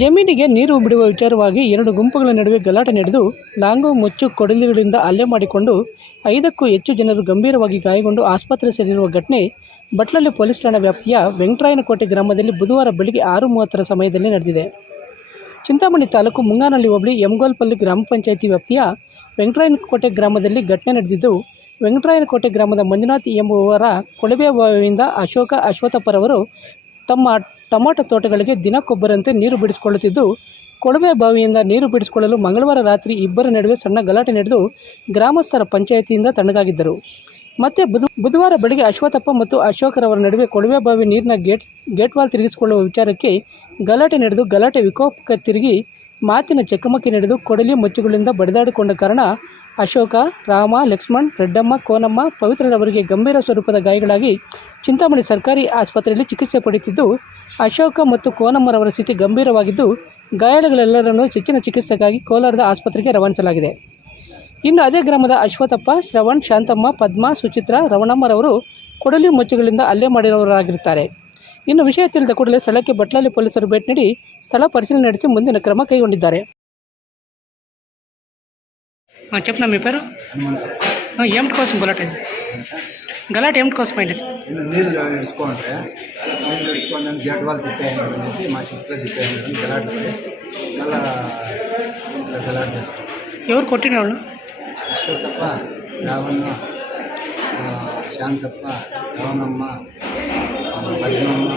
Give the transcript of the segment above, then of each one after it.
ಜಮೀನಿಗೆ ನೀರು ಬಿಡುವ ವಿಚಾರವಾಗಿ ಎರಡು ಗುಂಪುಗಳ ನಡುವೆ ಗಲಾಟೆ ನಡೆದು ಲಾಂಗು ಮುಚ್ಚು ಕೊಡಲಿಗಳಿಂದ ಹಲ್ಲೆ ಮಾಡಿಕೊಂಡು 5ಕ್ಕೂ ಹೆಚ್ಚು ಜನರು ಗಂಭೀರವಾಗಿ ಗಾಯಗೊಂಡು ಆಸ್ಪತ್ರೆ ಸೇರಿರುವ ಘಟನೆ ಬಟ್ಲಳ್ಳಿ ಪೊಲೀಸ್ ಠಾಣಾ ವ್ಯಾಪ್ತಿಯ ವೆಂಕಟರಾಯನಕೋಟೆ ಗ್ರಾಮದಲ್ಲಿ ಬುಧವಾರ ಬೆಳಗ್ಗೆ 6:30 ಸಮಯದಲ್ಲಿ ನಡೆದಿದೆ. ಚಿಂತಾಮಣಿ ತಾಲೂಕು ಮುಂಗಾನಹಳ್ಳಿ ಹೋಬಳಿ ಯಮಗೋಲ್ಪಲ್ಲಿ ಗ್ರಾಮ ಪಂಚಾಯಿತಿ ವ್ಯಾಪ್ತಿಯ ವೆಂಕಟರಾಯನಕೋಟೆ ಗ್ರಾಮದಲ್ಲಿ ಘಟನೆ ನಡೆದಿದ್ದು, ವೆಂಕಟರಾಯನಕೋಟೆ ಗ್ರಾಮದ ಮಂಜುನಾಥ್ ಎಂಬುವವರ ಕೊಳವೆ ಬಾವಿಯಿಂದ ಅಶೋಕ ಅಶ್ವತ್ಥಪ್ಪರವರು ತಮ್ಮ ಟೊಮಾಟೊ ತೋಟಗಳಿಗೆ ದಿನಕ್ಕೊಬ್ಬರಂತೆ ನೀರು ಬಿಡಿಸಿಕೊಳ್ಳುತ್ತಿದ್ದು, ಕೊಳವೆ ಬಾವಿಯಿಂದ ನೀರು ಬಿಡಿಸಿಕೊಳ್ಳಲು ಮಂಗಳವಾರ ರಾತ್ರಿ ಇಬ್ಬರ ನಡುವೆ ಸಣ್ಣ ಗಲಾಟೆ ನಡೆದು ಗ್ರಾಮಸ್ಥರ ಪಂಚಾಯಿತಿಯಿಂದ ತಣ್ಣಗಾಗಿದ್ದರು. ಮತ್ತೆ ಬುಧವಾರ ಬೆಳಗ್ಗೆ ಅಶ್ವತ್ಥಪ್ಪ ಮತ್ತು ಅಶೋಕರವರ ನಡುವೆ ಕೊಳವೆ ಬಾವಿ ನೀರಿನ ಗೇಟ್ ವಾಲ್ ತಿರುಗಿಸಿಕೊಳ್ಳುವ ವಿಚಾರಕ್ಕೆ ಗಲಾಟೆ ನಡೆದು ಗಲಾಟೆ ವಿಕೋಪಕ್ಕೆ ತಿರುಗಿ ಮಾತಿನ ಚಕಮಕಿ ನಡೆದು ಕೊಡಲಿ ಮುಚ್ಚುಗಳಿಂದ ಬಡಿದಾಡಿಕೊಂಡ ಕಾರಣ ಅಶೋಕ, ರಾಮ, ಲಕ್ಷ್ಮಣ್, ರೆಡ್ಡಮ್ಮ, ಕೋನಮ್ಮ, ಪವಿತ್ರರವರಿಗೆ ಗಂಭೀರ ಸ್ವರೂಪದ ಗಾಯಗಳಾಗಿ ಚಿಂತಾಮಣಿ ಸರ್ಕಾರಿ ಆಸ್ಪತ್ರೆಯಲ್ಲಿ ಚಿಕಿತ್ಸೆ ಪಡೆಯುತ್ತಿದ್ದು, ಅಶೋಕ ಮತ್ತು ಕೋನಮ್ಮರವರ ಸ್ಥಿತಿ ಗಂಭೀರವಾಗಿದ್ದು, ಗಾಯಾಳುಗಳೆಲ್ಲರನ್ನೂ ಹೆಚ್ಚಿನ ಚಿಕಿತ್ಸೆಗಾಗಿ ಕೋಲಾರದ ಆಸ್ಪತ್ರೆಗೆ ರವಾನಿಸಲಾಗಿದೆ. ಇನ್ನು ಅದೇ ಗ್ರಾಮದ ಅಶ್ವತ್ಥಪ್ಪ, ಶ್ರವಣ್, ಶಾಂತಮ್ಮ, ಪದ್ಮ, ಸುಚಿತ್ರ, ರಮಣಮ್ಮರವರು ಕೊಡಲಿ ಮುಚ್ಚುಗಳಿಂದ ಹಲ್ಲೆ ಮಾಡಿರುವವರಾಗಿರುತ್ತಾರೆ. ಇನ್ನು ವಿಷಯ ತಿಳಿದ ಕೂಡಲೇ ಸ್ಥಳಕ್ಕೆ ಬಟ್ಲಳ್ಳಿ ಪೊಲೀಸರು ಭೇಟಿ ನೀಡಿ ಸ್ಥಳ ಪರಿಶೀಲನೆ ನಡೆಸಿ ಮುಂದಿನ ಕ್ರಮ ಕೈಗೊಂಡಿದ್ದಾರೆ. చెప్పనా మీ పేరు? ఏమిటి కోసం గలాటే ఏమిటి కోసం అయింది? నీళ్ళు ఇడుచుకుంటే గేట్ వాళ్ళు తిప్పాయని మా షిప్లో తిప్పాయని గలాట్ మళ్ళా గలాట్ చేస్తాం. ఎవరు కొట్టిన వాళ్ళు? అశ్వత్థప్ప, రావణ, శాంతప్ప, రవణమ్మ, పద్మమ్మ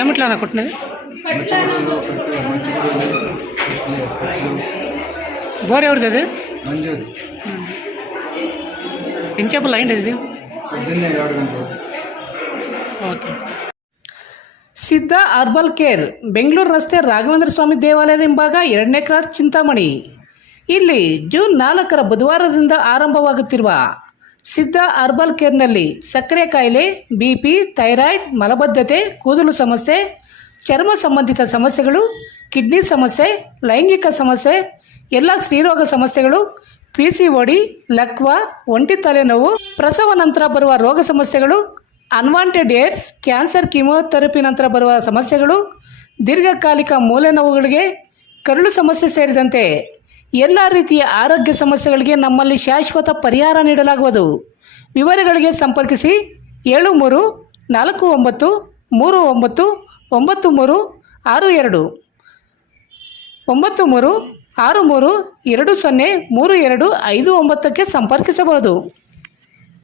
ఏమిట్లా నా కొట్టినది? బోర్ ఎవరిది అది? మంజూరు. ఎంతసేపు అయింది ఇది? పొద్దున్నే 7 గంటలు. ಓಕೆ. ಸಿದ್ಧ ಅರ್ಬಲ್ ಕೇರ್, ಬೆಂಗಳೂರು ರಸ್ತೆ ರಾಘವೇಂದ್ರ ಸ್ವಾಮಿ ದೇವಾಲಯದ ಹಿಂಭಾಗ 2ನೇ ಕ್ರಾಸ್, ಚಿಂತಾಮಣಿ. ಇಲ್ಲಿ ಜೂನ್ 4ರ ಬುಧವಾರದಿಂದ ಆರಂಭವಾಗುತ್ತಿರುವ ಸಿದ್ಧ ಅರ್ಬಲ್ ಕೇರ್ನಲ್ಲಿ ಸಕ್ಕರೆ ಕಾಯಿಲೆ, BP, ಥೈರಾಯ್ಡ್, ಮಲಬದ್ಧತೆ, ಕೂದಲು ಸಮಸ್ಯೆ, ಚರ್ಮ ಸಂಬಂಧಿತ ಸಮಸ್ಯೆಗಳು, ಕಿಡ್ನಿ ಸಮಸ್ಯೆ, ಲೈಂಗಿಕ ಸಮಸ್ಯೆ, ಎಲ್ಲ ಸ್ತ್ರೀರೋಗ ಸಮಸ್ಯೆಗಳು, PCOD, ಲಕ್ವಾ, ಒಂಟಿ ತಲೆನೋವು, ಪ್ರಸವ ನಂತರ ಬರುವ ರೋಗ ಸಮಸ್ಯೆಗಳು, ಅನ್ವಾಂಟೆಡ್ ಏರ್ಸ್, ಕ್ಯಾನ್ಸರ್, ಕೀಮೋಥೆರಪಿ ನಂತರ ಬರುವ ಸಮಸ್ಯೆಗಳು, ದೀರ್ಘಕಾಲಿಕ ಮೂಳೆ ನೋವುಗಳಿಗೆ, ಕರುಳು ಸಮಸ್ಯೆ ಸೇರಿದಂತೆ ಎಲ್ಲ ರೀತಿಯ ಆರೋಗ್ಯ ಸಮಸ್ಯೆಗಳಿಗೆ ನಮ್ಮಲ್ಲಿ ಶಾಶ್ವತ ಪರಿಹಾರ ನೀಡಲಾಗುವುದು. ವಿವರಗಳಿಗೆ ಸಂಪರ್ಕಿಸಿ 7349399362 9363203259ಕ್ಕೆ ಸಂಪರ್ಕಿಸಬಹುದು.